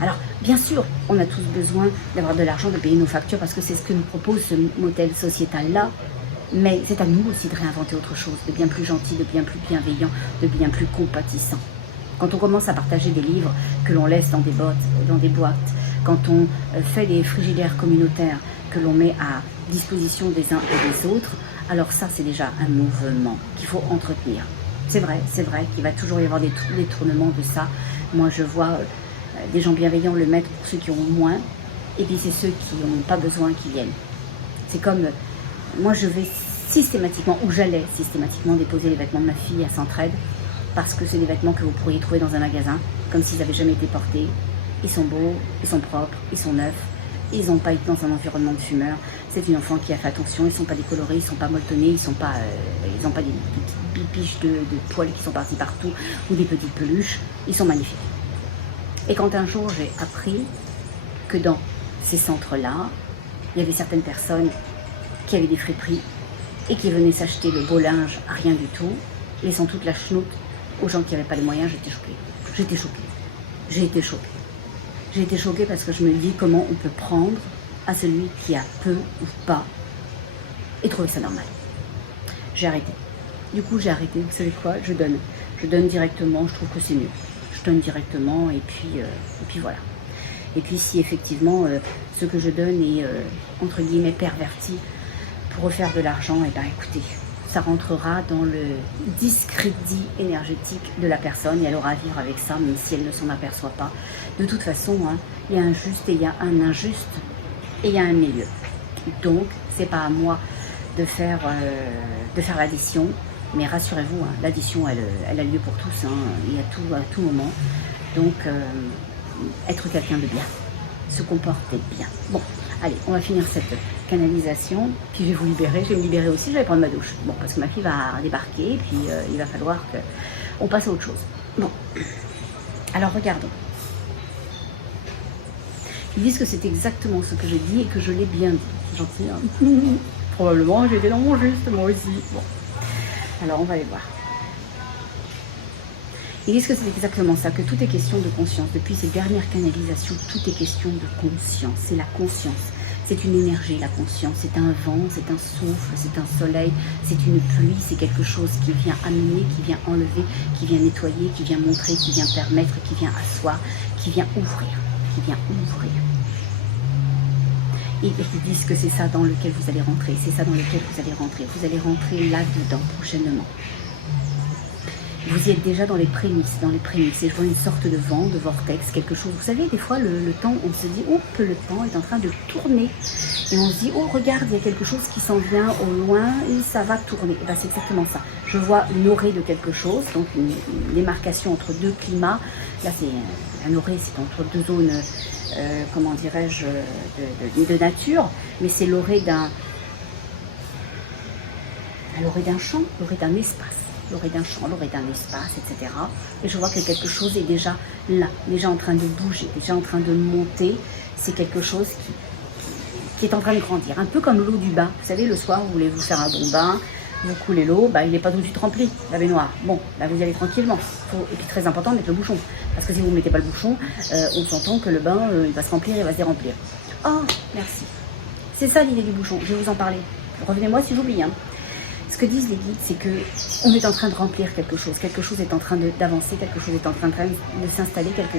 Alors, bien sûr, on a tous besoin d'avoir de l'argent, de payer nos factures, parce que c'est ce que nous propose ce modèle sociétal-là. Mais c'est à nous aussi de réinventer autre chose, de bien plus gentil, de bien plus bienveillant, de bien plus compatissant. Quand on commence à partager des livres que l'on laisse dans des boîtes, quand on fait des frigidaires communautaires que l'on met à disposition des uns et des autres, alors ça c'est déjà un mouvement qu'il faut entretenir. C'est vrai qu'il va toujours y avoir des détournements de ça. Moi je vois des gens bienveillants le mettre pour ceux qui ont moins, et puis c'est ceux qui n'ont pas besoin qui viennent. C'est comme, moi je vais systématiquement, ou j'allais systématiquement déposer les vêtements de ma fille à Centraide, parce que c'est des vêtements que vous pourriez trouver dans un magasin, comme s'ils n'avaient jamais été portés. Ils sont beaux, ils sont propres, ils sont neufs, ils n'ont pas été dans un environnement de fumeurs. C'est une enfant qui a fait attention, ils ne sont pas décolorés, ils ne sont pas molletonnés, ils n'ont pas des petites bipiches de poils qui sont partis partout, ou des petites peluches, ils sont magnifiques. Et quand un jour j'ai appris que dans ces centres-là, il y avait certaines personnes qui avaient des friperies et qui venaient s'acheter le beau linge à rien du tout, laissant toute la chenoute aux gens qui n'avaient pas les moyens, j'étais choquée. J'ai été choquée parce que je me dis comment on peut prendre à celui qui a peu ou pas et trouver ça normal. J'ai arrêté. Du coup, j'ai arrêté. Vous savez quoi ? Je donne. Je donne directement, je trouve que c'est mieux. Je donne directement et puis voilà. Et puis si effectivement ce que je donne est entre guillemets perverti pour refaire de l'argent, et bien écoutez, ça rentrera dans le discrédit énergétique de la personne et elle aura à vivre avec ça, même si elle ne s'en aperçoit pas. De toute façon, il y a un juste et il y a un injuste et il y a un milieu. Donc, c'est pas à moi de faire l'addition, mais rassurez-vous, l'addition, elle a lieu pour tous, et à tout moment. Donc, être quelqu'un de bien, se comporter bien. Bon, allez, on va finir cette canalisation, puis je vais vous libérer. Je vais me libérer aussi, je vais prendre ma douche. Bon, parce que ma fille va débarquer, puis il va falloir qu'on passe à autre chose. Bon, alors regardons. Ils disent que c'est exactement ce que je dis et que je l'ai bien dit. C'est gentil, hein. Probablement, j'étais dans mon juste, moi aussi. Bon, alors on va aller voir. Ils disent que c'est exactement ça, que tout est question de conscience. Depuis ces dernières canalisations, tout est question de conscience. C'est la conscience. C'est une énergie, la conscience. C'est un vent, c'est un souffle, c'est un soleil, c'est une pluie. C'est quelque chose qui vient amener, qui vient enlever, qui vient nettoyer, qui vient montrer, qui vient permettre, qui vient asseoir, qui vient ouvrir, qui vient ouvrir. Et ils disent que c'est ça dans lequel vous allez rentrer. C'est ça dans lequel vous allez rentrer. Vous allez rentrer là-dedans prochainement. Vous y êtes déjà dans les prémices, Et je vois une sorte de vent, de vortex, quelque chose. Vous savez, des fois, le temps, on se dit, oh, que le temps est en train de tourner. Et on se dit, oh, regarde, il y a quelque chose qui s'en vient au loin et ça va tourner. Et ben, c'est exactement ça. Je vois une orée de quelque chose, donc une démarcation entre deux climats. Là, c'est un orée, c'est entre deux zones, comment dirais-je, de nature. Mais c'est l'orée d'un champ, l'orée d'un espace. L'orée d'un champ, l'orée d'un espace, etc. Et je vois que quelque chose est déjà là, déjà en train de bouger, déjà en train de monter. C'est quelque chose qui est en train de grandir. Un peu comme l'eau du bain. Vous savez, le soir, vous voulez vous faire un bon bain, vous coulez l'eau, bah, il n'est pas tout de suite rempli, la baignoire. Bon, bah, vous y allez tranquillement. Et puis très important, mettre le bouchon. Parce que si vous ne mettez pas le bouchon, on s'entend que le bain, il va se remplir, il va se déremplir. Oh, merci. C'est ça l'idée du bouchon, je vais vous en parler. Revenez-moi si j'oublie, hein. Ce que disent les guides, c'est qu'on est en train de remplir quelque chose est en train d'avancer, quelque chose est en train de s'installer, quelque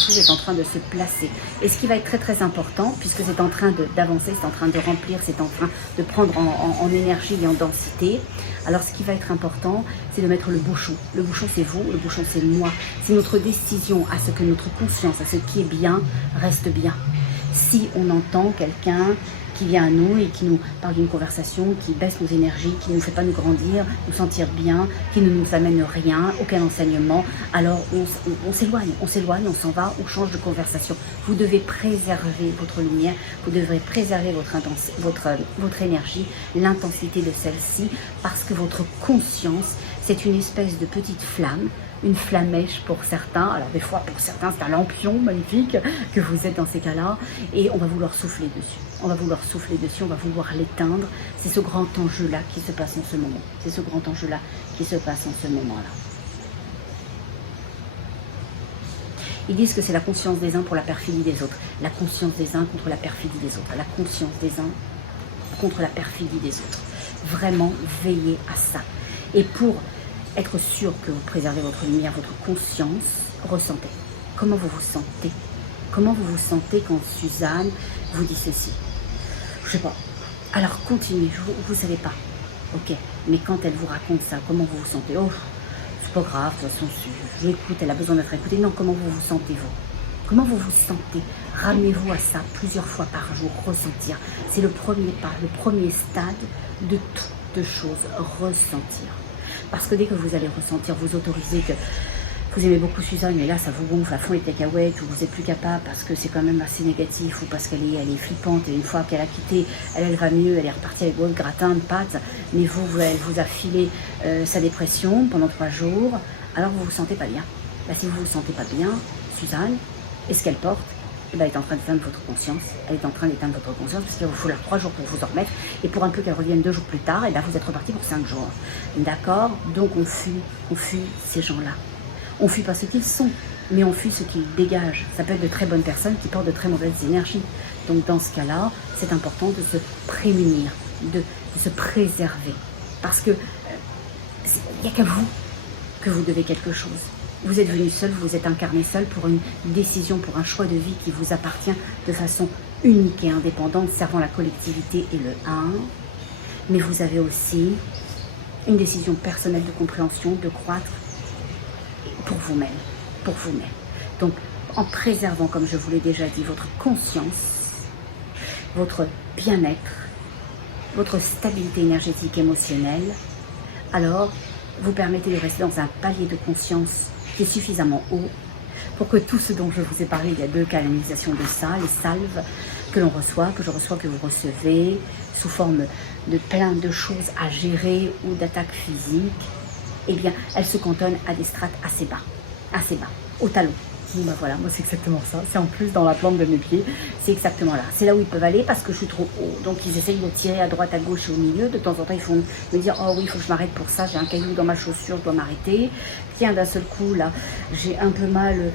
chose est en train de se placer. Et ce qui va être très très important, puisque c'est en train d'avancer, c'est en train de remplir, c'est en train de prendre en énergie et en densité, alors ce qui va être important, c'est de mettre le bouchon. Le bouchon c'est vous, le bouchon c'est moi. C'est notre décision à ce que notre conscience, à ce qui est bien, reste bien. Si on entend quelqu'un qui vient à nous et qui nous parle d'une conversation, qui baisse nos énergies, qui ne nous fait pas nous grandir, nous sentir bien, qui ne nous amène rien, aucun enseignement, alors on s'éloigne, on s'en va, on change de conversation. Vous devez préserver votre lumière, vous devrez préserver votre énergie, l'intensité de celle-ci, parce que votre conscience, c'est une espèce de petite flamme, une flamèche pour certains, alors des fois pour certains c'est un lampion magnifique que vous êtes dans ces cas-là, et on va vouloir souffler dessus. On va vouloir souffler dessus, on va vouloir l'éteindre. C'est ce grand enjeu-là qui se passe en ce moment. C'est ce grand enjeu-là qui se passe en ce moment-là. Ils disent que c'est la conscience des uns pour la perfidie des autres. La conscience des uns contre la perfidie des autres. La conscience des uns contre la perfidie des autres. Vraiment, veillez à ça. Et pour être sûr que vous préservez votre lumière, votre conscience, ressentez. Comment vous vous sentez? Comment vous vous sentez quand Suzanne vous dit ceci? Je sais pas. Alors continuez, vous savez pas. Ok, mais quand elle vous raconte ça, comment vous vous sentez? Oh, c'est pas grave, de toute façon, je l'écoute, elle a besoin d'être écoutée. Non, comment vous vous sentez-vous? Comment vous vous sentez? Ramenez-vous à ça plusieurs fois par jour, ressentir. C'est le premier pas, le premier stade de toutes choses, ressentir. Parce que dès que vous allez ressentir, vous autorisez que vous aimez beaucoup Suzanne, mais là ça vous gonfle à fond les cacahuètes, que vous n'êtes plus capable parce que c'est quand même assez négatif ou parce qu'elle est flippante et une fois qu'elle a quitté, elle va mieux, elle est repartie avec votre gratin de pâtes, mais elle vous a filé sa dépression pendant 3 jours, alors vous vous sentez pas bien. Bah, si vous vous sentez pas bien, Suzanne, et ce qu'elle porte, elle est en train d'éteindre votre conscience, elle est en train d'éteindre votre conscience parce qu'il va vous falloir 3 jours pour vous en remettre et pour un peu qu'elle revienne 2 jours plus tard, et bien vous êtes reparti pour 5 jours. D'accord? Donc on fuit ces gens-là. On fuit pas ce qu'ils sont, mais on fuit ce qu'ils dégagent. Ça peut être de très bonnes personnes qui portent de très mauvaises énergies. Donc dans ce cas-là, c'est important de se prémunir, de se préserver. Parce que il n'y a qu'à vous que vous devez quelque chose. Vous êtes venu seul, vous êtes incarné seul pour une décision, pour un choix de vie qui vous appartient de façon unique et indépendante, servant la collectivité et le 1. Mais vous avez aussi une décision personnelle de compréhension, de croître, pour vous-même, Donc, en préservant, comme je vous l'ai déjà dit, votre conscience, votre bien-être, votre stabilité énergétique émotionnelle, alors vous permettez de rester dans un palier de conscience qui est suffisamment haut pour que tout ce dont je vous ai parlé, il y a 2 canalisations de ça, les salves que l'on reçoit, que je reçois, que vous recevez, sous forme de plein de choses à gérer ou d'attaques physiques, eh bien, elle se cantonne à des strates assez bas, au talon. Bon bah voilà, moi c'est exactement ça. C'est en plus dans la plante de mes pieds. C'est exactement là. C'est là où ils peuvent aller parce que je suis trop haut. Donc ils essayent de tirer à droite, à gauche et au milieu. De temps en temps, ils font me dire oh oui, il faut que je m'arrête pour ça. J'ai un caillou dans ma chaussure, je dois m'arrêter. Tiens, d'un seul coup, là, j'ai un peu mal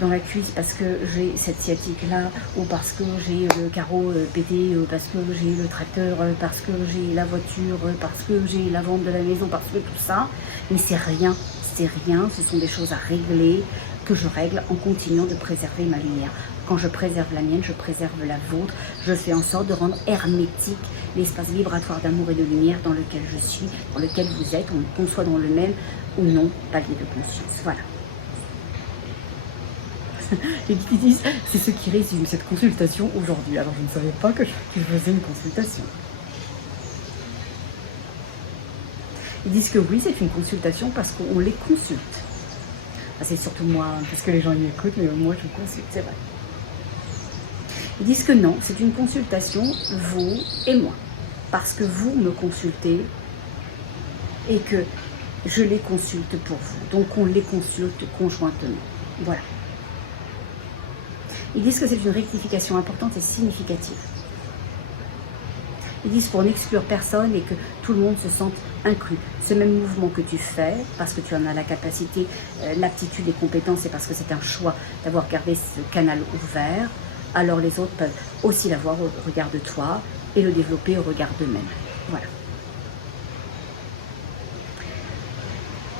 dans la cuisse parce que j'ai cette sciatique-là, ou parce que j'ai le carreau pété, parce que j'ai le tracteur, parce que j'ai la voiture, parce que j'ai la vente de la maison, parce que tout ça. Mais c'est rien, ce sont des choses à régler, que je règle en continuant de préserver ma lumière. Quand je préserve la mienne, je préserve la vôtre. Je fais en sorte de rendre hermétique l'espace vibratoire d'amour et de lumière dans lequel je suis, dans lequel vous êtes, qu'on soit dans le même ou non palier de conscience. Voilà. Et qui disent, c'est ce qui résume cette consultation aujourd'hui. Alors je ne savais pas que je faisais une consultation. Ils disent que oui, c'est une consultation parce qu'on les consulte. C'est surtout moi, parce que les gens m'écoutent, mais moi je consulte, c'est vrai. Ils disent que non, c'est une consultation, vous et moi. Parce que vous me consultez et que je les consulte pour vous. Donc on les consulte conjointement. Voilà. Ils disent que c'est une rectification importante et significative. Ils disent pour n'exclure personne et que tout le monde se sente inclus. Ce même mouvement que tu fais, parce que tu en as la capacité, l'aptitude et compétence, et parce que c'est un choix d'avoir gardé ce canal ouvert, alors les autres peuvent aussi l'avoir au regard de toi et le développer au regard d'eux-mêmes. Voilà.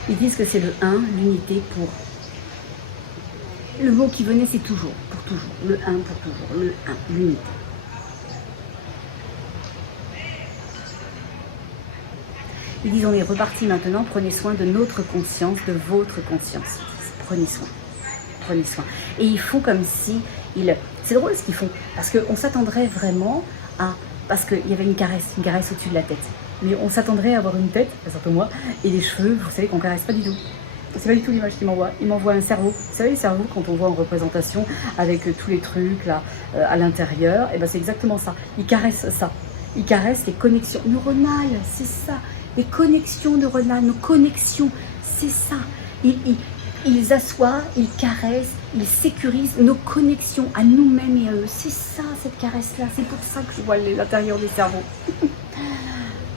Ils disent que c'est le 1, l'unité pour... Le mot qui venait, c'est toujours, pour toujours. Le 1 pour toujours, le 1, l'unité. Ils disent on est reparti maintenant, prenez soin de notre conscience, de votre conscience. Prenez soin. Prenez soin. Et ils font comme si... C'est drôle ce qu'ils font, parce qu'on s'attendrait vraiment à... Parce qu'il y avait une caresse au-dessus de la tête. Mais on s'attendrait à avoir une tête, surtout moi, et les cheveux, vous savez qu'on ne caresse pas du tout. C'est pas du tout l'image qu'il m'envoie. Il m'envoie un cerveau. Vous savez, le cerveau, quand on voit en représentation, avec tous les trucs là à l'intérieur, et ben c'est exactement ça. Il caresse ça. Il caresse les connexions neuronales, c'est ça. Les connexions neuronales, nos connexions, c'est ça. Ils assoient, ils caressent, ils sécurisent nos connexions à nous-mêmes et à eux. C'est ça, cette caresse-là. C'est pour ça que je vois l'intérieur des cerveaux.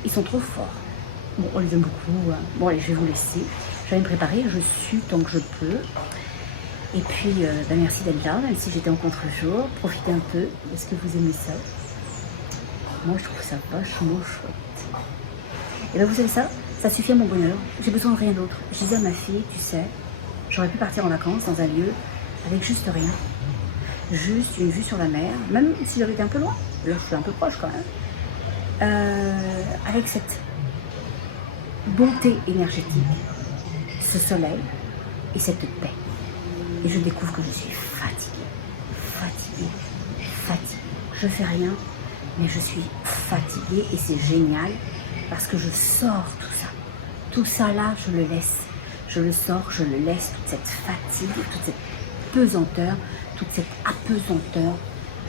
Ils sont trop forts. Bon, on les aime beaucoup. Hein. Bon, allez, je vais vous laisser. Je vais me préparer. Je suis tant que je peux. Et puis, merci d'être là, même si j'étais en contre-jour. Profitez un peu. Est-ce que vous aimez ça? Moi, je trouve ça vachement chouette. Et bien, vous savez ça suffit à mon bonheur. J'ai besoin de rien d'autre. Je disais à ma fille, tu sais, j'aurais pu partir en vacances dans un lieu avec juste rien. Juste une vue sur la mer, même si j'avais été un peu loin. Là, je suis un peu proche quand même. Avec cette bonté énergétique, ce soleil et cette paix. Et je découvre que je suis fatiguée. Je fais rien, mais je suis fatiguée et c'est génial parce que je sors tout ça. Tout ça là, je le laisse. Je le sors, je le laisse, toute cette fatigue, toute cette pesanteur, toute cette apesanteur,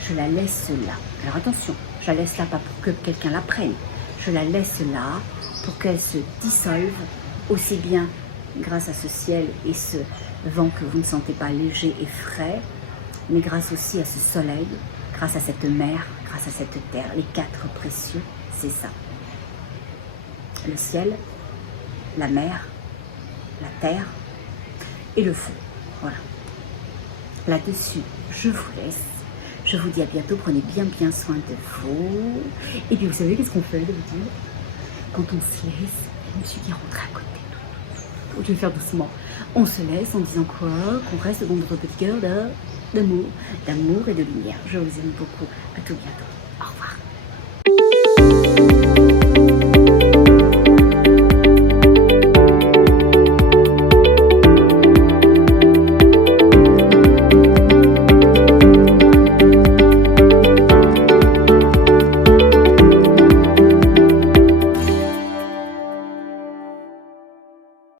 je la laisse là. Alors attention, je la laisse là pas pour que quelqu'un la prenne. Je la laisse là pour qu'elle se dissolve aussi bien grâce à ce ciel et ce vent que vous ne sentez pas léger et frais, mais grâce aussi à ce soleil, grâce à cette mer, grâce à cette terre. Les quatre précieux, c'est ça. Le ciel, la mer, la terre et le feu. Voilà. Là-dessus, je vous laisse. Je vous dis à bientôt. Prenez bien soin de vous. Et puis vous savez qu'est-ce qu'on fait d'habitude? Quand on se laisse, il y a monsieur qui rentre à côté. Je vais faire doucement. On se laisse en disant quoi? Qu'on reste dans notre petit cœur d'amour et de lumière. Je vous aime beaucoup. À tout bientôt.